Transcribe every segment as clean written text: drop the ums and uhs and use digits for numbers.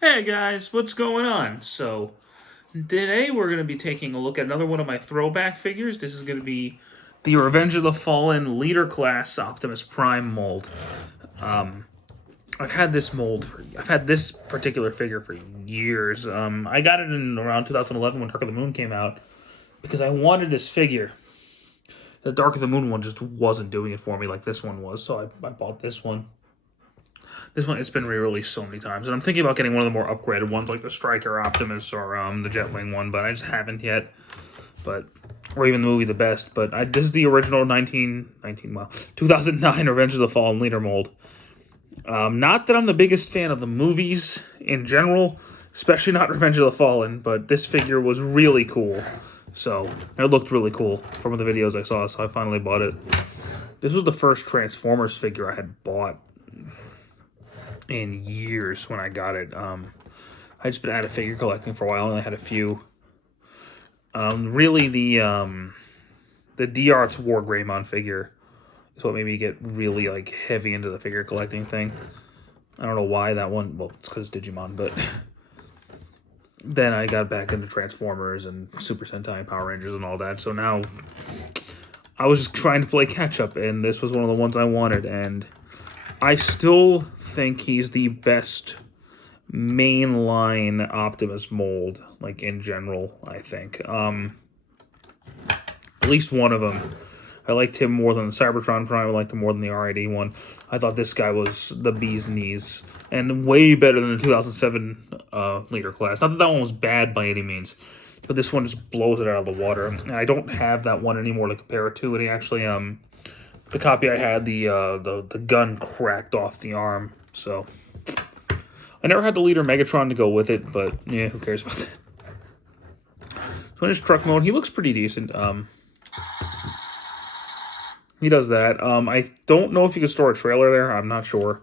Hey guys, what's going on? So, today we're going to be taking a look at another one of my throwback figures. This is going to be the Revenge of the Fallen Leader Class Optimus Prime mold. I've had this particular figure for years. I got it in around 2011 when Dark of the Moon came out because I wanted this figure. The Dark of the Moon one just wasn't doing it for me like this one was, so I bought this one. This one, it's been re-released so many times, and I'm thinking about getting one of the more upgraded ones, like the Striker Optimus or the Jetwing one, but I just haven't yet. Or even the movie The Best. But this is the original 2009 Revenge of the Fallen Leader mold. Not that I'm the biggest fan of the movies in general, especially not Revenge of the Fallen, but this figure was really cool. So, it looked really cool from the videos I saw, so I finally bought it. This was the first Transformers figure I had bought in years when I got it. I just been out of figure collecting for a while, and I had a few. Really, the D-Arts War Greymon figure is what made me get really like heavy into the figure collecting thing. I don't know why that one. Well, it's because Digimon, but then I got back into Transformers and Super Sentai and Power Rangers and all that. So now I was just trying to play catch up, and this was one of the ones I wanted, and I still think he's the best mainline Optimus mold, like in general, I think. At least one of them. I liked him more than the Cybertron Prime. I liked him more than the R8D one. I thought this guy was the bee's knees, and way better than the 2007 Leader Class. Not that that one was bad by any means, but this one just blows it out of the water. And I don't have that one anymore to compare it to. And he actually, the copy I had, the gun cracked off the arm, so I never had the Leader Megatron to go with it, but yeah, who cares about that? So in his truck mode, he looks pretty decent. He does that. I don't know if you can store a trailer there. I'm not sure,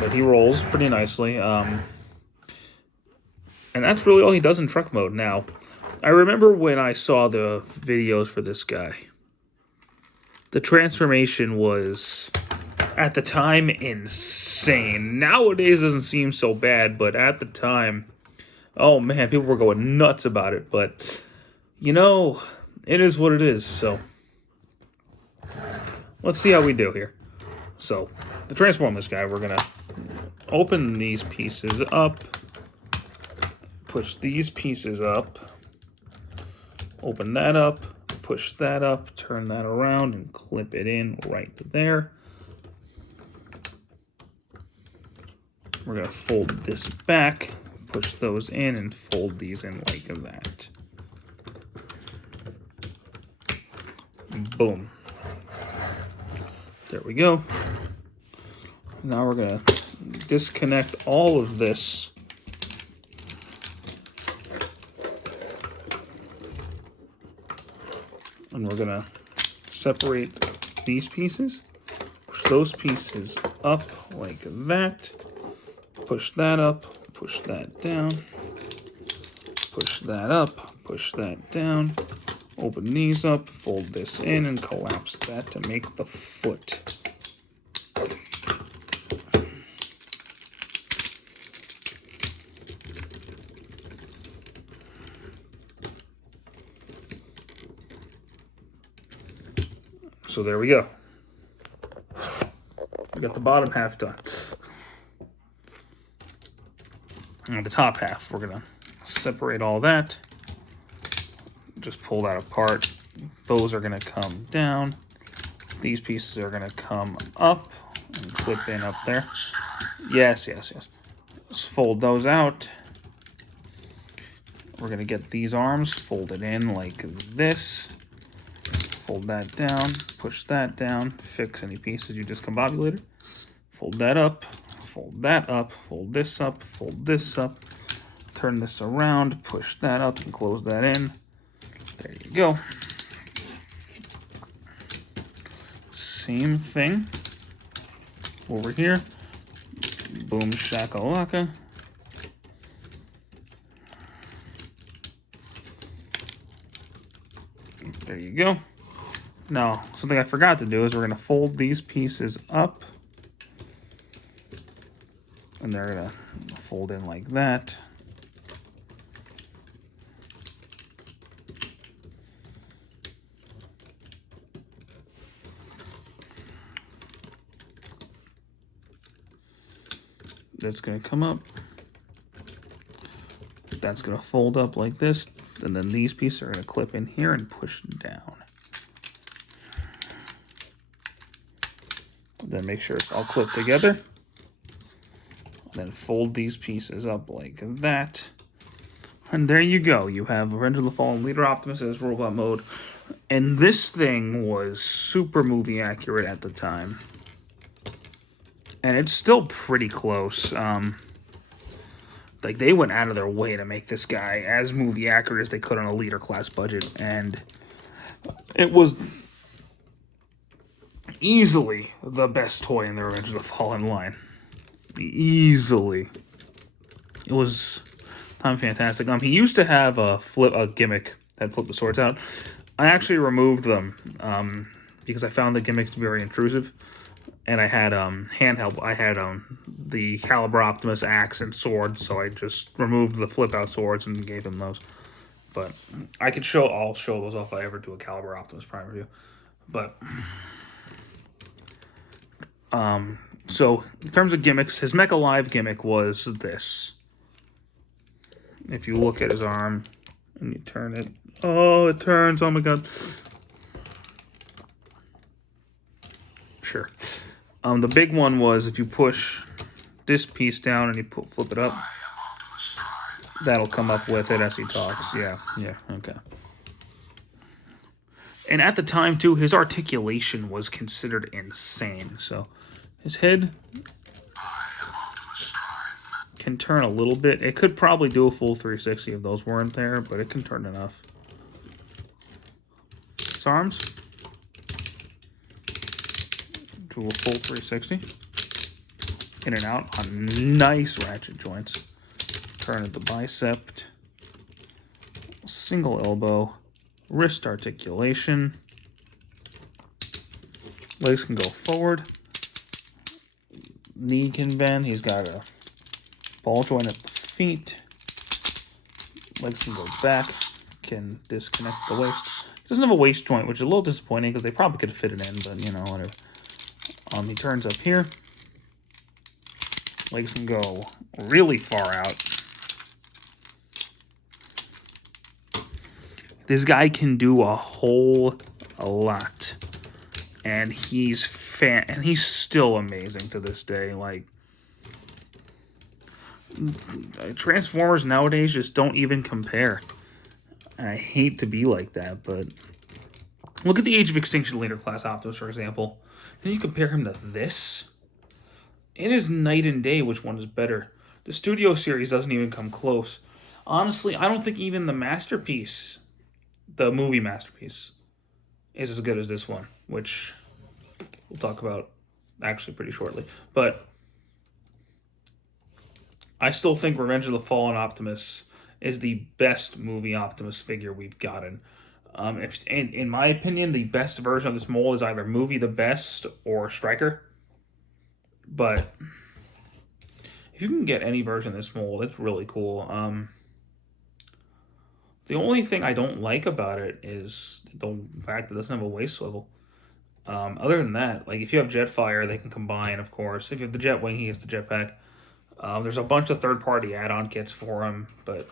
but he rolls pretty nicely. And that's really all he does in truck mode. Now, I remember when I saw the videos for this guy, the transformation was, at the time, insane. Nowadays, it doesn't seem so bad, but at the time, oh man, people were going nuts about it. But, you know, it is what it is, so let's see how we do here. So, to transform this guy, we're going to open these pieces up, push these pieces up, open that up, push that up, turn that around, and clip it in right there. We're going to fold this back, push those in, and fold these in like that. Boom. There we go. Now we're going to disconnect all of this. And we're going to separate these pieces. Push those pieces up like that. Push that up. Push that down. Push that up. Push that down. Open these up. Fold this in and collapse that to make the foot. So there we go. We got the bottom half done. And the top half, we're going to separate all that. Just pull that apart. Those are going to come down. These pieces are going to come up and clip in up there. Yes. Just fold those out. We're going to get these arms folded in like this. Fold that down, push that down, fix any pieces you discombobulated. Fold that up, fold that up, fold this up, fold this up. Turn this around, push that up, and close that in. There you go. Same thing over here. Boom shakalaka. There you go. Now, something I forgot to do is we're going to fold these pieces up. And they're going to fold in like that. That's going to come up. That's going to fold up like this. And then these pieces are going to clip in here and push down. Then make sure it's all clipped together. Then fold these pieces up like that. And there you go. You have Revenge of the Fallen Leader Optimus as robot mode. And this thing was super movie accurate at the time. And it's still pretty close. Like, they went out of their way to make this guy as movie accurate as they could on a leader class budget. And it was easily the best toy in the Revenge of the Fallen line. Easily. It was fantastic. He used to have a gimmick that flipped the swords out. I actually removed them because I found the gimmicks to be very intrusive. And I had handheld. I had the Caliber Optimus axe and sword, so I just removed the flip out swords and gave him those. But I'll show those off if I ever do a Caliber Optimus Prime review. But so in terms of gimmicks, his Mecha Live gimmick was this. If you look at his arm and you turn it, oh, it turns! Oh my god! Sure. The big one was if you push this piece down and you flip it up, that'll come up with it as he talks. Yeah, okay. And at the time, too, his articulation was considered insane. So his head can turn a little bit. It could probably do a full 360 if those weren't there, but it can turn enough. His arms to a full 360. In and out on nice ratchet joints. Turn at the bicep. Single elbow. Wrist articulation. Legs can go forward. Knee can bend. He's got a ball joint at the feet. Legs can go back. Can disconnect the waist. He doesn't have a waist joint, which is a little disappointing because they probably could fit it in, but you know, whatever. He turns up here. Legs can go really far out. This guy can do a lot. And he's still amazing to this day. Like, Transformers nowadays just don't even compare. And I hate to be like that, but look at the Age of Extinction Leader Class Optimus, for example. And you compare him to this. It is night and day which one is better. The Studio Series doesn't even come close. Honestly, I don't think even the Masterpiece, the movie Masterpiece, is as good as this one, which we'll talk about actually pretty shortly. But I still think Revenge of the Fallen Optimus is the best movie Optimus figure we've gotten. In my opinion, the best version of this mold is either Movie the Best or Striker. But if you can get any version of this mold, it's really cool. The only thing I don't like about it is the fact that it doesn't have a waist swivel. Other than that, like if you have Jetfire, they can combine, of course. If you have the Jetwing, he gets the Jetpack. There's a bunch of third-party add-on kits for him, but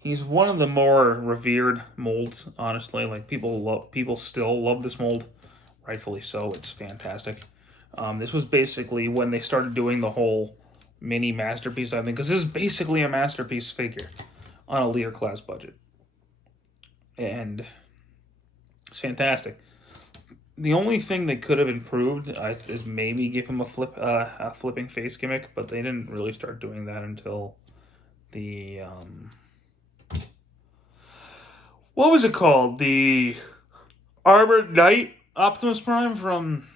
he's one of the more revered molds, honestly. Like people still love this mold, rightfully so. It's fantastic. This was basically when they started doing the whole mini Masterpiece, I think, because this is basically a Masterpiece figure on a leader class budget. And it's fantastic. The only thing they could have improved is maybe give him a flipping face gimmick, but they didn't really start doing that until the what was it called? The Armored Knight Optimus Prime from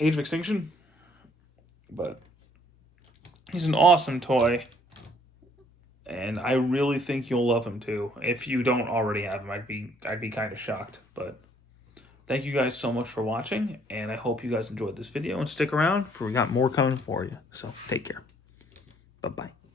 Age of Extinction. But he's an awesome toy. And I really think you'll love him too. If you don't already have him, I'd be kind of shocked. But thank you guys so much for watching, and I hope you guys enjoyed this video and stick around for we got more coming for you. So take care. Bye-bye.